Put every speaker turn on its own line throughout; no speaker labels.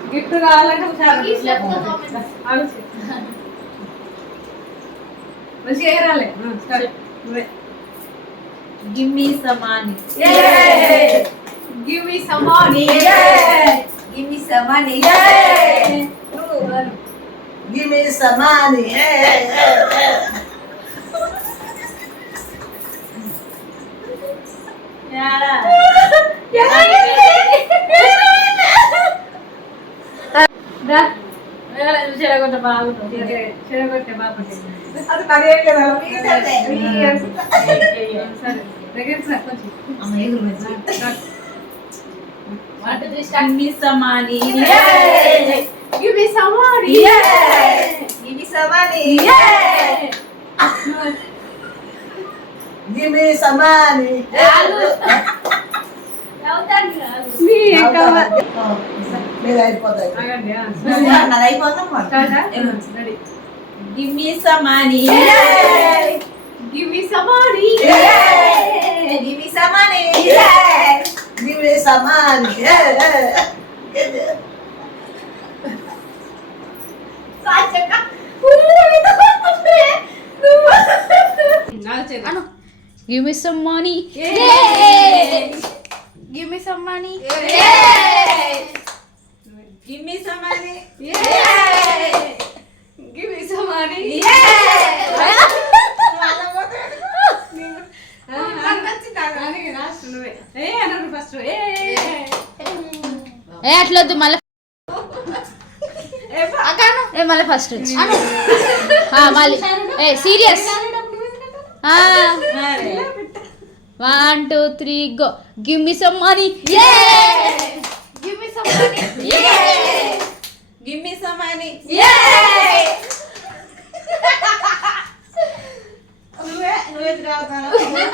Gift కావాలంటే మంచిగా ఎగరాలి.
Give me some money.
Give me some money.
Give me some money.
Give me some money.
చెడగొట్ట బాగుంటుంది. చెడగొట్టే బాగుంటుంది.
అది మరే కదా
సరే దగ్గర సార్ కొంచెం
అమ్మ ఎదురు మంచి. What is this? Give me some money.
Give me some money.
Give me some money.
Give me some money. మీరు అయిపోతాయి.
నాది అయిపోతుందమ్మా. Give me some money.
Give me some money.
Give me some money.
Give me some money.
Give me some money. Give me some money.
Give me some money.
Give me some money. First
అట్లొద్దు మళ్ళీ మళ్ళీ first మళ్ళీ serious 1 2 3 go. Give me some money.
Give me some money. Give me some money. నువ్వే రావుతాను.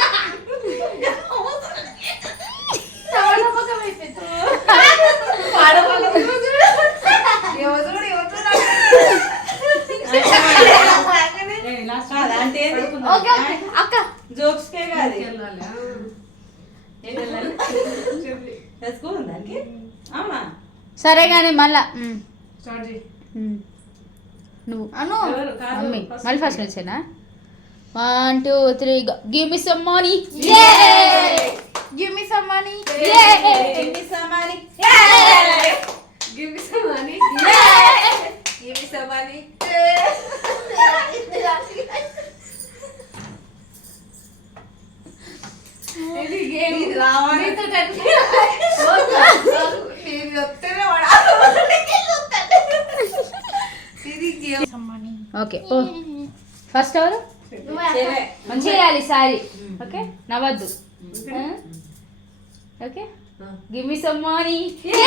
అక్క
jokes కే కాదు దానికి అవునా
సరే కానీ మళ్ళా
స్టార్ట్ చేయి.
నువ్వు అను మమ్మీ మళ్ళీ ఫస్ట్ నుంచేనా 1 2 3 go. Give me some money. Give me some money.
Give me some money.
Give me some money.
Give me some money.
ఇది గేమ్
రావాలి.
నీతో టెన్షన్
నేను వస్తేనే ఇది గేమ్.
ఓకే ఫస్ట్ ఎవరు మంచిగా చేయాలి సారీ ఓకే నవ్వద్దు okay give me some money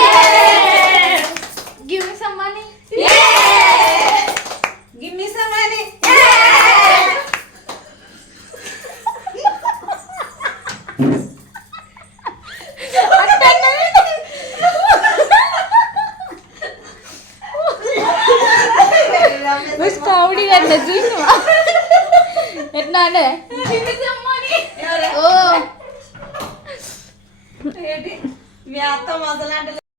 give me some money
Give me some money.
Comedy అట్లా చూసినవా ఎట్లా అంటే ఓ
మీ అత్త మొదలంటే